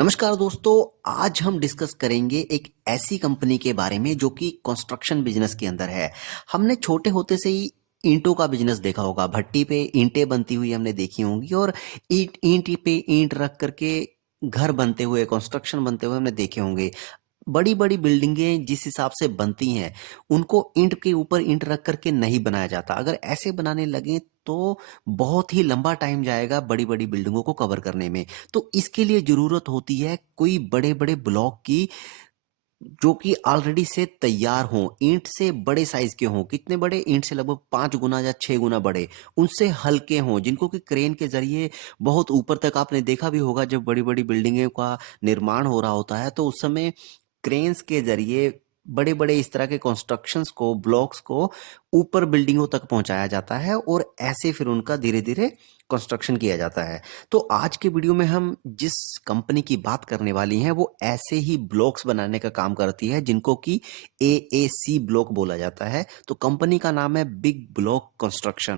नमस्कार दोस्तों। आज हम डिस्कस करेंगे एक ऐसी कंपनी के बारे में जो कि कंस्ट्रक्शन बिजनेस के अंदर है। हमने छोटे होते से ही ईंटों का बिजनेस देखा होगा। भट्टी पे ईंटें बनती हुई हमने देखी होंगी और ईंट ईंट पे ईंट रख करके घर बनते हुए, कंस्ट्रक्शन बनते हुए हमने देखे होंगे। बड़ी-बड़ी बिल्डिंगें जिस हिसाब से बनती हैं, उनको ईंट के ऊपर ईंट रख कर के नहीं बनाया जाता। अगर ऐसे बनाने लगें तो बहुत ही लंबा टाइम जाएगा बड़ी-बड़ी बिल्डिंगों को कवर करने में। तो इसके लिए ज़रूरत होती है कोई बड़े-बड़े ब्लॉक की, जो कि ऑलरेडी से तैयार हों, ईंट से बड़े साइज़ के हों। कितने बड़े? ईंट से लगभग 5 गुना या 6 गुना बड़े, उनसे हल्के हों, जिनको कि क्रेन के ज़रिए बहुत ऊपर तक आपने देखा भी होगा। जब बड़ी-बड़ी बिल्डिंगों का निर्माण हो रहा होता है, तो उस समय क्रेन्स के ज़रिए बड़े-बड़े इस तरह के कंस्ट्रक्शंस को, ब्लॉक्स को ऊपर बिल्डिंगों तक पहुँचाया जाता है और ऐसे फिर उनका धीरे-धीरे कंस्ट्रक्शन किया जाता है। तो आज के वीडियो में हम जिस कंपनी की बात करने वाली हैं, वो ऐसे ही ब्लॉक्स बनाने का काम करती है, जिनको कि एएसी ब्लॉक बोला जाता है। तो कंपनी का नाम है बिग ब्लॉक कंस्ट्रक्शन,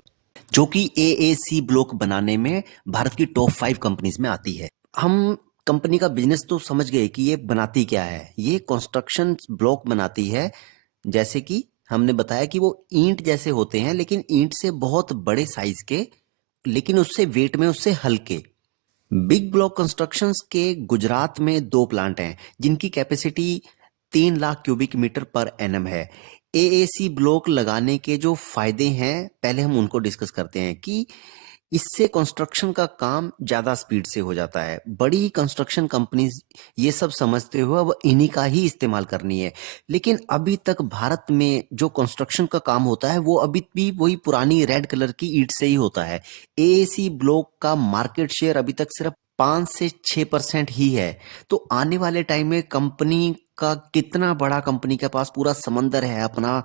जो कि एएसी ब्लॉक बनाने में भारत की टॉप 5 कंपनीज़ में आती है। हम कंपनी का बिज़नेस तो समझ गए कि ये बनाती क्या है। ये कंस्ट्रक्शन ब्लॉक बनाती है, जैसे कि हमने बताया कि वो ईंट जैसे होते हैं, लेकिन ईंट से बहुत बड़े साइज़ के, लेकिन उससे वेट में उससे हल्के। बिग ब्लॉक कंस्ट्रक्शंस के गुजरात में 2 प्लांट हैं, जिनकी capacity 3 lakh cubic metre per annum है। एएसी ब्लॉक लगाने के जो फ़ायदे हैं, पहले हम उनको डिस्कस करते हैं कि इससे कंस्ट्रक्शन का काम ज़्यादा स्पीड से हो जाता है। बड़ी कंस्ट्रक्शन कंपनीज़ ये सब समझते हुए अब इन्हीं का ही इस्तेमाल करनी है। लेकिन अभी तक भारत में जो कंस्ट्रक्शन का काम होता है, वो अभी भी वही पुरानी रेड कलर की ईंट से ही होता है। एएसी ब्लॉक का मार्केट शेयर अभी तक सिर्फ 5 से 6% ही है। तो आने वाले टाइम में कंपनी का कितना बड़ा, कंपनी के पास पूरा समंदर है अपना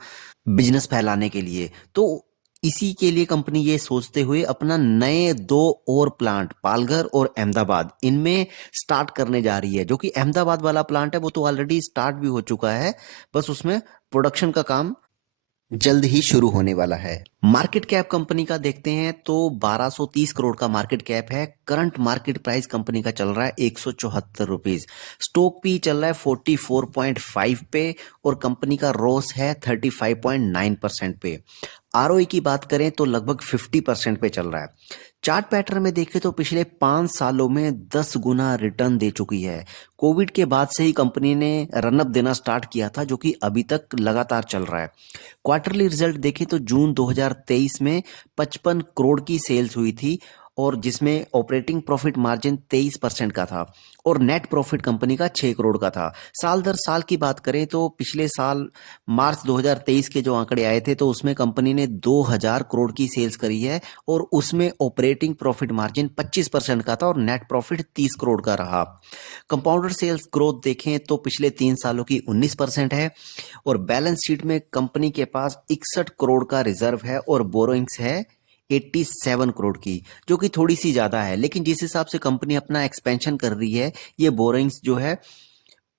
बिज़नेस फैलाने के लिए। तो इसी के लिए कंपनी ये सोचते हुए अपना नए 2 और प्लांट पालघर और अहमदाबाद इनमें स्टार्ट करने जा रही है। जो कि अहमदाबाद वाला प्लांट है, वो तो ऑलरेडी स्टार्ट भी हो चुका है, बस उसमें प्रोडक्शन का काम जल्द ही शुरू होने वाला है। मार्केट कैप कंपनी का देखते हैं तो 1230 करोड़ का मार्केट कैप है। करंट मार्केट प्राइस कंपनी का चल रहा है 174 रुपीज। स्टॉक पी चल रहा है 44.5 पे और कंपनी का रोस है 35.9% पे। आरओई की बात करें तो लगभग 50% पे चल रहा है। चार्ट पैटर्न में देखें तो पिछले 5 सालों में 10 गुना रिटर्न दे चुकी है। कोविड के बाद से ही कंपनी ने रनअप देना स्टार्ट किया था, जो कि अभी तक लगातार चल रहा है। क्वार्टरली रिजल्ट देखें तो जून 2023 में 55 करोड़ की सेल्स हुई थी और जिसमें ऑपरेटिंग प्रॉफिट मार्जिन 23% का था और नेट प्रॉफिट कंपनी का 6 करोड़ का था। साल दर साल की बात करें तो पिछले साल मार्च 2023 के जो आंकड़े आए थे, तो उसमें कंपनी ने 2000 करोड़ की सेल्स करी है और उसमें ऑपरेटिंग प्रॉफिट मार्जिन 25% का था और नेट प्रॉफिट 30 करोड़ का रहा। कंपाउंडर सेल्स ग्रोथ देखें तो पिछले 3 सालों की 19% है और बैलेंस शीट में कंपनी के पास 61 करोड़ का रिजर्व है और बोरोइंग्स है 87 करोड़ की, जो कि थोड़ी सी ज्यादा है। लेकिन जिस हिसाब से कंपनी अपना एक्सपेंशन कर रही है, ये बोरोइंग्स जो है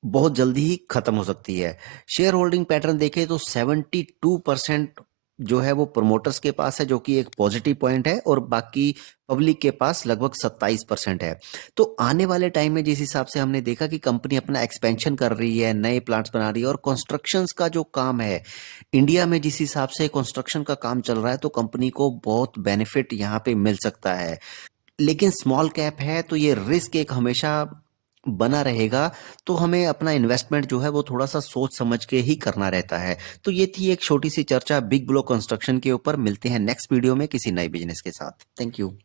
बहुत जल्दी ही खत्म हो सकती है। शेयर होल्डिंग पैटर्न देखें तो 72% जो है वो प्रमोटर्स के पास है, जो कि एक पॉजिटिव पॉइंट है, और बाकी पब्लिक के पास लगभग 27% है। तो आने वाले टाइम में जिस हिसाब से हमने देखा कि कंपनी अपना एक्सपेंशन कर रही है, नए प्लांट्स बना रही है और कंस्ट्रक्शंस का जो काम है इंडिया में, जिस हिसाब से कंस्ट्रक्शन का काम चल रहा है, तो कंपनी को बहुत बेनिफिट यहाँ पे मिल सकता है। लेकिन स्मॉल कैप है तो ये रिस्क एक हमेशा बना रहेगा। तो हमें अपना इन्वेस्टमेंट जो है वो थोड़ा सा सोच समझ के ही करना रहता है। तो ये थी एक छोटी सी चर्चा बिग ब्लॉक कंस्ट्रक्शन के ऊपर। मिलते हैं नेक्स्ट वीडियो में किसी नए बिजनेस के साथ। Thank you.